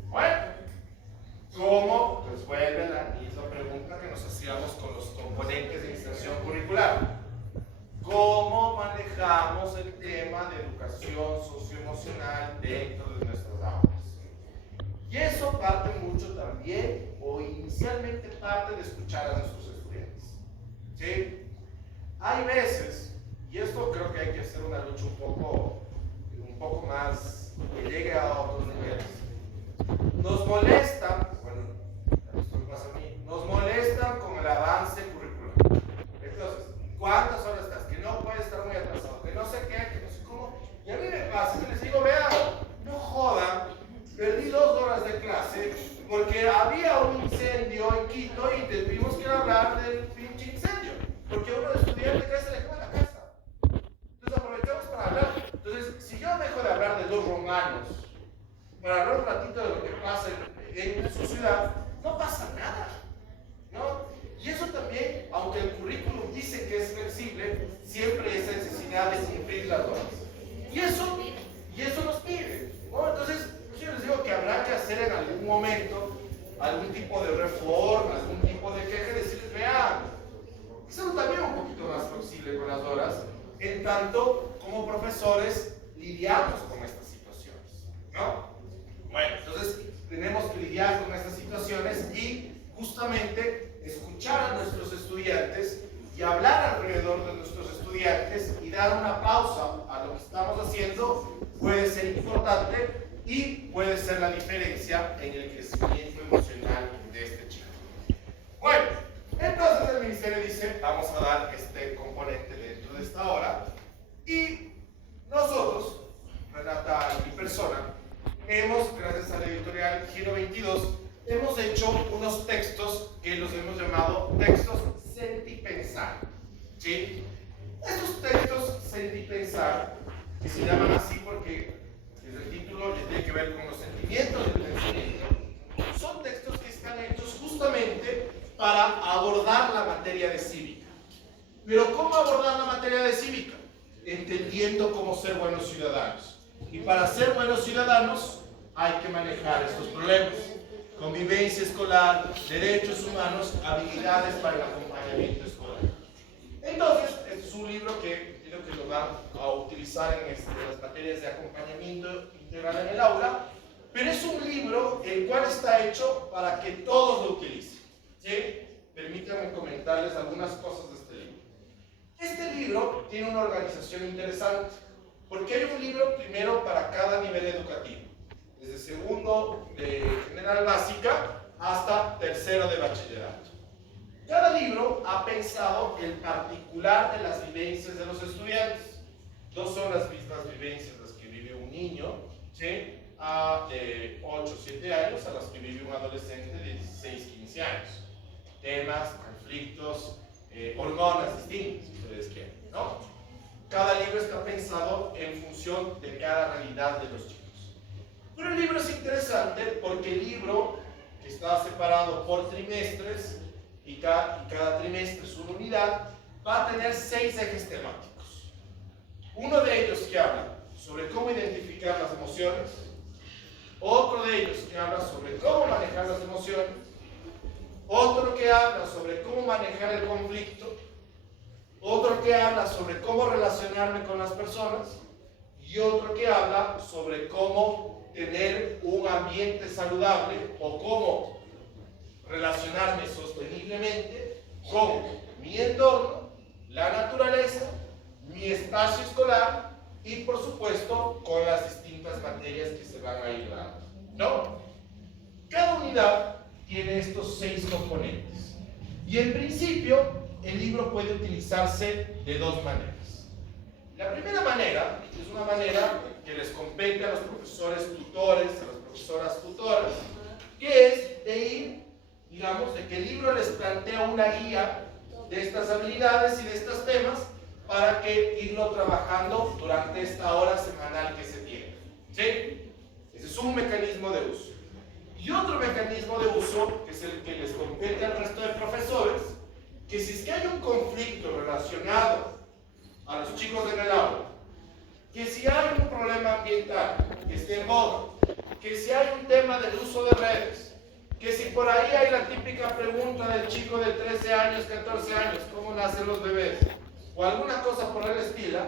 Bueno, ¿cómo resuelve la misma pregunta que nos hacíamos con los componentes de inserción curricular? ¿Cómo manejamos el tema de educación socioemocional dentro de nuestras aulas? Y eso parte mucho también, o inicialmente parte de escuchar a nuestros estudiantes, ¿sí? Hay veces, y esto creo que hay que hacer una lucha un poco más, que llegue a otros niveles. Nos molestan, bueno, esto me pasa a mí, nos molestan con el avance curricular. Entonces, ¿cuántas horas estás? Que no puedes estar muy atrasado, que no sé qué, que no sé cómo. Y a mí me pasa que les digo, vean, no jodan, perdí 2 horas de clase porque había un incendio en Quito y tuvimos que hablar del pinche incendio, porque uno de estudiantes que se le quema la casa. Entonces aprovechamos para hablar. Entonces, si yo dejo de hablar de los romanos para hablar un ratito de lo que pasa en su ciudad, no pasa nada, ¿no? Y eso también, aunque el currículum dice que es flexible, siempre hay esa necesidad de cumplir las horas. Y eso nos pide, ¿no? Entonces, yo les digo que habrá que hacer en algún momento algún tipo de reforma, algún tipo de queja, decirles, vean, ser también un poquito más flexible con las horas, en tanto como profesores lidiamos con estas situaciones, ¿no? Bueno, entonces tenemos que lidiar con estas situaciones y justamente escuchar a nuestros estudiantes y hablar alrededor de nuestros estudiantes y dar una pausa a lo que estamos haciendo puede ser importante y puede ser la diferencia en el crecimiento emocional de este chico. Bueno, entonces el ministerio dice, vamos a dar este componente dentro de esta hora, y nosotros, Renata y mi persona, hemos, gracias a la editorial Giro 22, hemos hecho unos textos que los hemos llamado textos sentipensar, ¿sí? Estos textos sentipensar, que se llaman así porque desde el título les tiene que ver con los sentimientos del pensamiento, son textos que están hechos justamente para abordar la materia de cívica. Pero ¿cómo abordar la materia de cívica? Entendiendo cómo ser buenos ciudadanos. Y para ser buenos ciudadanos hay que manejar estos problemas: convivencia escolar, derechos humanos, habilidades para el acompañamiento escolar. Entonces, este es un libro que creo que lo van a utilizar en las materias de acompañamiento integral en el aula, pero es un libro el cual está hecho para que todos lo utilicen, ¿sí? Permítanme comentarles algunas cosas de este libro. Este libro tiene una organización interesante, porque hay un libro primero para cada nivel educativo, desde segundo de general básica hasta tercero de bachillerato. Cada cada libro ha pensado el particular de las vivencias de los estudiantes. No son las mismas vivencias las que vive un niño, ¿sí?, de 8 o 7 años a las que vive un adolescente de 16, 15 años. Temas, conflictos, hormonas distintas, si ustedes quieren, ¿no? Cada libro está pensado en función de cada realidad de los chicos. Pero el libro es interesante porque el libro está separado por trimestres y cada trimestre es una unidad, va a tener 6 ejes temáticos. Uno de ellos que habla sobre cómo identificar las emociones, otro de ellos que habla sobre cómo manejar las emociones, otro que habla sobre cómo manejar el conflicto, otro que habla sobre cómo relacionarme con las personas y otro que habla sobre cómo tener un ambiente saludable o cómo relacionarme sosteniblemente con mi entorno, la naturaleza, mi espacio escolar y por supuesto con las distintas materias que se van a ir dando, ¿no? Cada unidad tiene estos 6 componentes y en principio el libro puede utilizarse de 2 maneras. La primera manera es una manera que les compete a los profesores tutores, a las profesoras tutoras, que es de ir, digamos, de que el libro les plantea una guía de estas habilidades y de estos temas para que irlo trabajando durante esta hora semanal que se tiene, ¿sí? Ese es un mecanismo de uso. Y otro mecanismo de uso, que es el que les compete al resto de profesores, que si es que hay un conflicto relacionado a los chicos en el aula, que si hay un problema ambiental que esté en boga, que si hay un tema del uso de redes, que si por ahí hay la típica pregunta del chico de 13 años, 14 años, ¿cómo nacen los bebés?, o alguna cosa por el estilo,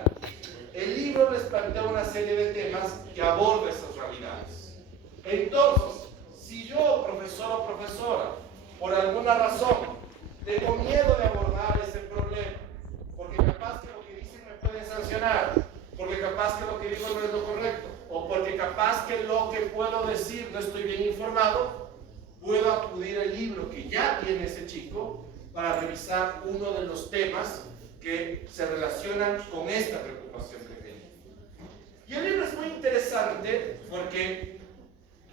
el libro les plantea una serie de temas que aborda esas realidades. Entonces, si yo, profesor o profesora, por alguna razón, tengo miedo de abordar ese problema, porque capaz que lo que dicen me pueden sancionar, porque capaz que lo que digo no es lo correcto, o porque capaz que lo que puedo decir no estoy bien informado, puedo acudir al libro que ya tiene ese chico para revisar uno de los temas que se relacionan con esta preocupación pequeña. Y el libro es muy interesante porque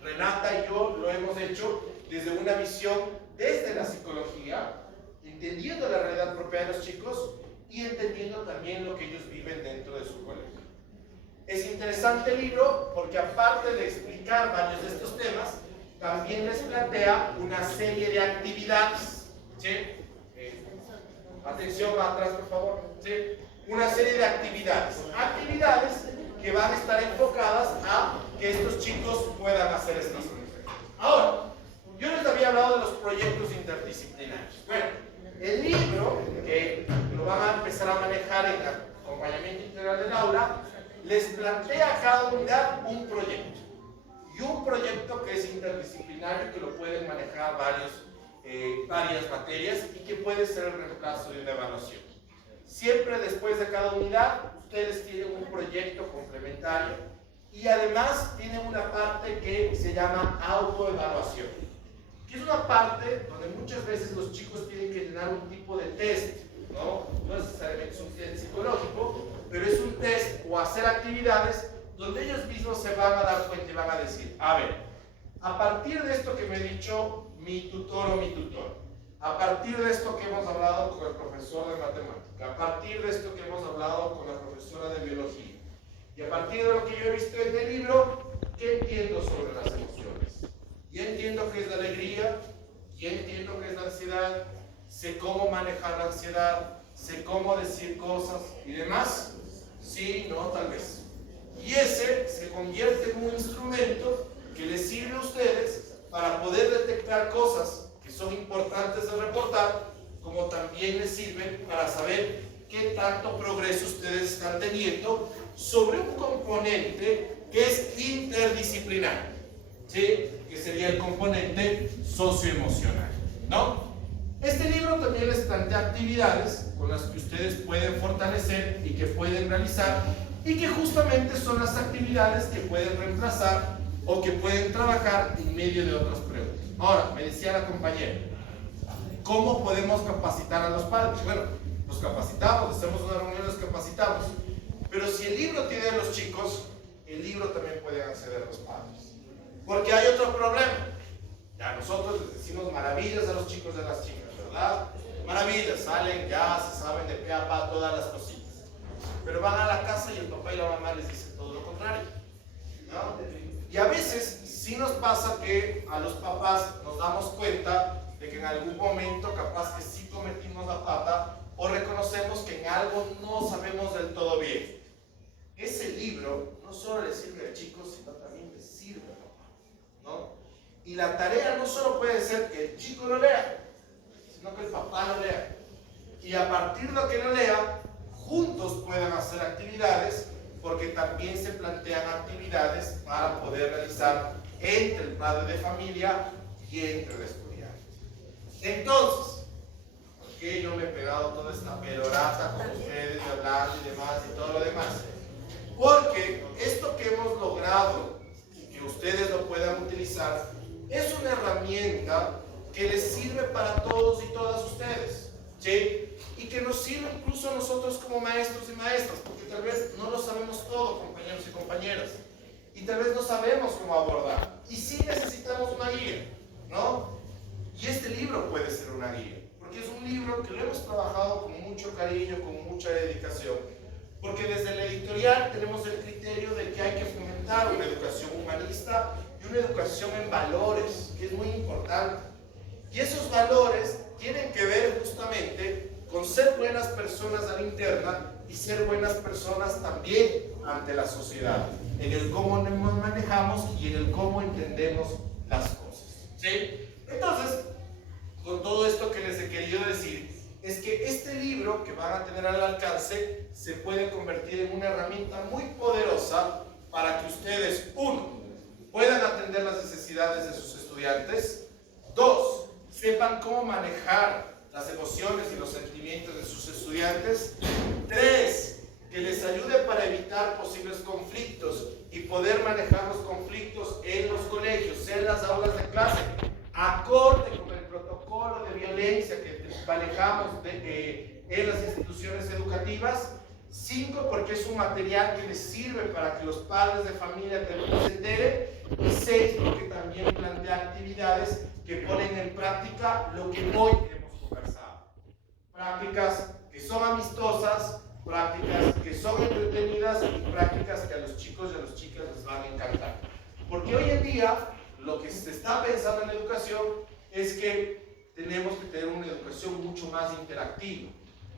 Renata y yo lo hemos hecho desde una visión desde la psicología, entendiendo la realidad propia de los chicos y entendiendo también lo que ellos viven dentro de su colegio. Es interesante el libro porque aparte de explicar varios de estos temas, también les plantea una serie de actividades, ¿sí? Atención atrás, por favor, ¿sí? Una serie de actividades que van a estar enfocadas a que estos chicos puedan hacer estas cosas. Ahora, yo les había hablado de los proyectos interdisciplinarios. Bueno, el libro, que lo van a empezar a manejar en el acompañamiento integral del aula, les plantea a cada unidad un proyecto. Y un proyecto que es interdisciplinario, que lo pueden manejar varias materias y que puede ser el reemplazo de una evaluación. Siempre después de cada unidad, ustedes tienen un proyecto complementario y además tienen una parte que se llama autoevaluación, que es una parte donde muchas veces los chicos tienen que llenar un tipo de test, no necesariamente es un test psicológico, pero es un test o hacer actividades donde ellos mismos se van a dar cuenta y van a decir, a ver, a partir de esto que me ha dicho mi tutor o mi tutor, a partir de esto que hemos hablado con el profesor de matemática, a partir de esto que hemos hablado con la profesora de biología, y a partir de lo que yo he visto en el libro, ¿qué entiendo sobre las emociones? Ya entiendo qué es la alegría, ya entiendo qué es la ansiedad, sé cómo manejar la ansiedad, sé cómo decir cosas y demás. Sí, no, tal vez. Y ese se convierte en un instrumento que les sirve a ustedes para poder detectar cosas que son importantes de reportar, como también les sirve para saber qué tanto progreso ustedes están teniendo sobre un componente que es interdisciplinario, ¿sí? Que sería el componente socioemocional, ¿no? Este libro también les plantea actividades con las que ustedes pueden fortalecer y que pueden realizar y que justamente son las actividades que pueden reemplazar o que pueden trabajar en medio de otras preguntas. Ahora, me decía la compañera, ¿cómo podemos capacitar a los padres? Bueno, los capacitamos, hacemos una reunión y los capacitamos. Pero si el libro tiene a los chicos, el libro también puede acceder a los padres. Porque hay otro problema. Ya nosotros les decimos maravillas a los chicos y a las chicas, ¿verdad? Maravillas, salen, ya se saben de pe a pa todas las cositas. Pero van a la casa y el papá y la mamá les dicen todo lo contrario, ¿no? Y a veces sí nos pasa que a los papás nos damos cuenta de que en algún momento capaz que sí cometimos la pata o reconocemos que en algo no sabemos del todo bien. Ese libro no solo le sirve al chico, sino también le sirve al papá, ¿no? Y la tarea no solo puede ser que el chico lo lea, sino que el papá lo lea. Y a partir de lo que lo lea, juntos puedan hacer actividades, porque también se plantean actividades para poder realizar entre el padre de familia y entre el estudiante. Entonces, ¿por qué yo me he pegado toda esta pelorata con ustedes, hablando y demás y todo lo demás? Porque esto que hemos logrado, que ustedes lo puedan utilizar, es una herramienta que les sirve para todos y todas ustedes, ¿sí? Y que nos sirve incluso a nosotros como maestros y maestras, porque tal vez no lo sabemos todo, compañeros y compañeras, y tal vez no sabemos cómo abordar, y sí necesitamos una guía, ¿no? Y este libro puede ser una guía, porque es un libro que lo hemos trabajado con mucho cariño, con mucha dedicación, porque desde la editorial tenemos el criterio de que hay que fomentar una educación humanista y una educación en valores, que es muy importante. Y esos valores tienen que ver justamente con ser buenas personas a la interna y ser buenas personas también ante la sociedad, en el cómo nos manejamos y en el cómo entendemos las cosas, ¿sí? Entonces, con todo esto que les he querido decir, es que este libro que van a tener al alcance se puede convertir en una herramienta muy poderosa para que ustedes, uno, puedan atender las necesidades de sus estudiantes, dos, sepan cómo manejar las emociones y los sentimientos de sus estudiantes, tres, que les ayude para evitar posibles conflictos y poder manejar los conflictos en los colegios, en las aulas de clase, acorde con el protocolo de violencia que manejamos en las instituciones educativas. 5, porque es un material que les sirve para que los padres de familia también se enteren. Y 6, porque también plantea actividades que ponen en práctica lo que hoy hemos conversado. Prácticas que son amistosas, prácticas que son entretenidas y prácticas que a los chicos y a las chicas les van a encantar. Porque hoy en día lo que se está pensando en la educación es que tenemos que tener una educación mucho más interactiva,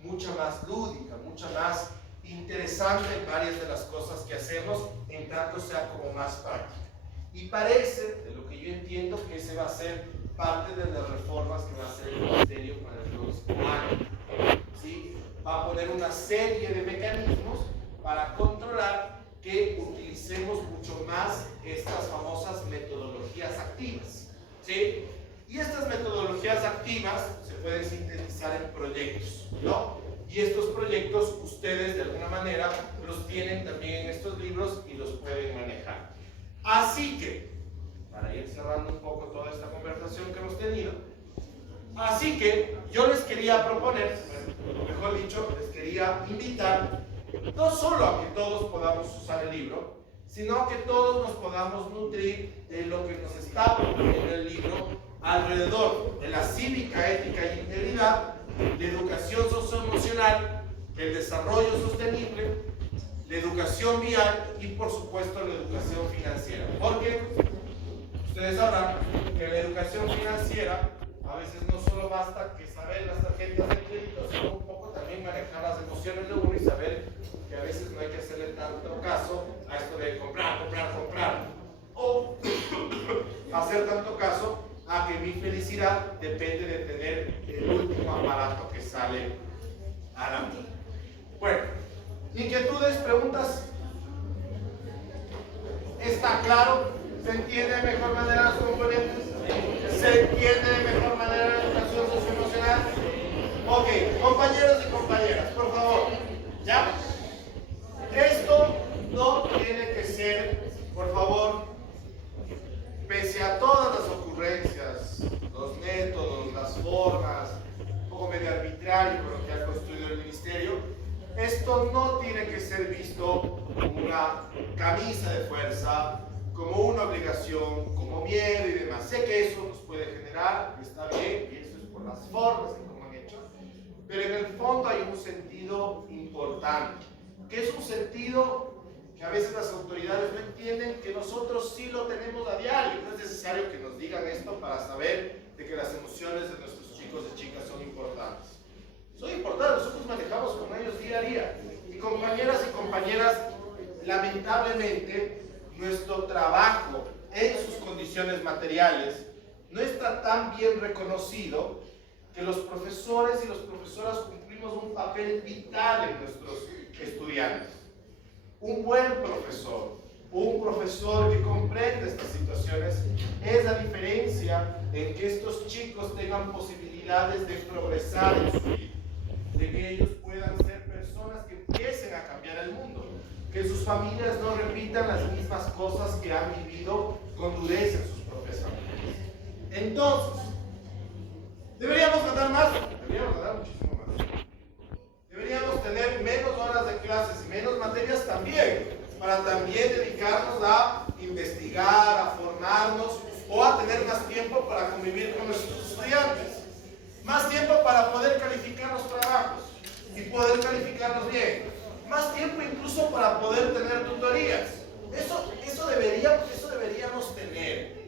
mucha más lúdica, mucha más interesante en varias de las cosas que hacemos, en tanto sea como más práctica. Y parece, de lo que yo entiendo, que ese va a ser parte de las reformas que va a hacer el Ministerio para el próximo año, ¿sí? Va a poner una serie de mecanismos para controlar que utilicemos mucho más estas famosas metodologías activas, ¿sí? Y estas metodologías activas se pueden sintetizar en proyectos, ¿no? Y estos proyectos ustedes de alguna manera los tienen también en estos libros y los pueden manejar. Así que, para ir cerrando un poco toda esta conversación que hemos tenido, así que yo les quería proponer, mejor dicho, les quería invitar, no solo a que todos podamos usar el libro, sino a que todos nos podamos nutrir de lo que nos está proponiendo el libro alrededor de la cívica, ética y integridad, la educación socioemocional, el desarrollo sostenible, la educación vial y por supuesto la educación financiera. Porque ustedes sabrán que la educación financiera a veces no solo basta que saber las tarjetas de crédito, sino un poco también manejar las emociones de uno y saber que a veces no hay que hacerle tanto caso a esto de comprar, comprar, comprar. O hacer tanto caso a que mi felicidad depende de tener el último aparato que sale a la mía. Bueno, inquietudes, preguntas. ¿Está claro? ¿Se entiende de mejor manera los componentes? ¿Se entiende de mejor manera la educación socioemocional? Ok, compañeros y compañeras, por favor, ¿ya? Esto no tiene que ser, por favor, pese a todas las ocurrencias, los métodos, las formas, integral y con lo que ha construido el ministerio, esto no tiene que ser visto como una camisa de fuerza, como una obligación, como miedo y demás. Sé que eso nos puede generar, está bien, y eso es por las formas en cómo han hecho, pero en el fondo hay un sentido importante, que es un sentido que a veces las autoridades no entienden, que nosotros sí lo tenemos a diario. No es necesario que nos digan esto para saber de que las emociones de nuestros chicos y chicas son importantes. Son importantes, nosotros manejamos con ellos día a día. Y compañeras y compañeras, lamentablemente, nuestro trabajo en sus condiciones materiales no está tan bien reconocido que los profesores y las profesoras cumplimos un papel vital en nuestros estudiantes. Un buen profesor, un profesor que comprende estas situaciones, es la diferencia en que estos chicos tengan posibilidades de progresar en su vida, de que ellos puedan ser personas que empiecen a cambiar el mundo, que sus familias no repitan las mismas cosas que han vivido con dureza en sus propias familias. Entonces, ¿deberíamos ganar más? Deberíamos ganar muchísimo más. Deberíamos tener menos horas de clases y menos materias también, para también dedicarnos a investigar, a formarnos o a tener más tiempo para convivir con nuestros estudiantes. Más tiempo para poder calificar los trabajos y poder calificarlos bien. Más tiempo incluso para poder tener tutorías. Eso deberíamos tener.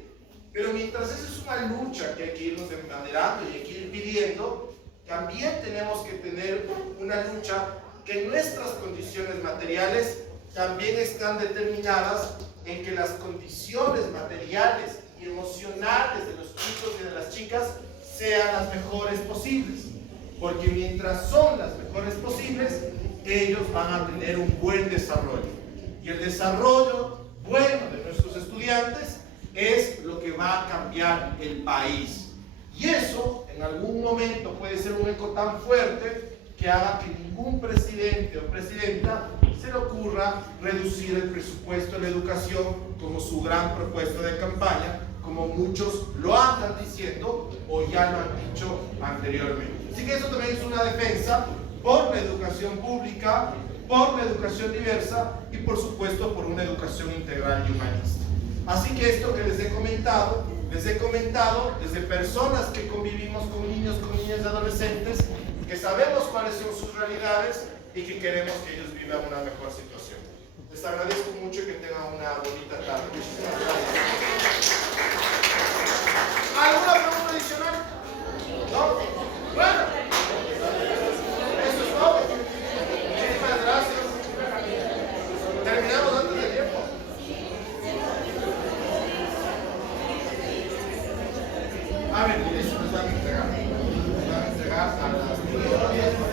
Pero mientras esa es una lucha que hay que irnos embanderando y hay que ir pidiendo, también tenemos que tener una lucha que nuestras condiciones materiales también están determinadas en que las condiciones materiales y emocionales de los chicos y de las chicas sean las mejores posibles. Porque mientras son las mejores posibles, ellos van a tener un buen desarrollo. Y el desarrollo bueno de nuestros estudiantes es lo que va a cambiar el país. Y eso en algún momento puede ser un eco tan fuerte que haga que ningún presidente o presidenta se le ocurra reducir el presupuesto de la educación como su gran propuesta de campaña, como muchos lo andan diciendo o ya lo han dicho anteriormente. Así que eso también es una defensa por la educación pública, por la educación diversa y por supuesto por una educación integral y humanista. Así que esto que les he comentado desde personas que convivimos con niños, con niñas y adolescentes, que sabemos cuáles son sus realidades y que queremos que ellos vivan una mejor situación. Les agradezco mucho y que tengan una bonita tarde. Muchísimas gracias. ¿Alguna pregunta adicional? ¿No? Bueno, eso es todo. Muchísimas gracias. Terminamos antes del tiempo. A ver, eso les van a entregar. Les van a entregar a las 10.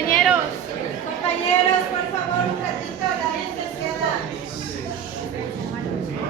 Compañeros. Compañeros, por favor, un ratito, la gente queda. Compañeros, si me permiten un momento.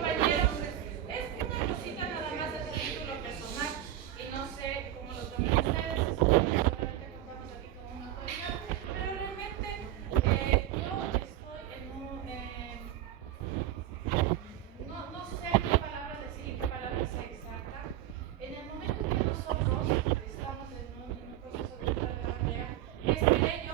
Compañeros, es una cosita nada más de título personal y no sé cómo lo tomen ustedes, solamente contamos aquí como una autoridad, pero realmente yo estoy en un, no sé qué palabra decir y qué palabra sea exacta. En el momento que nosotros estamos en un proceso de la tarea, esperé yo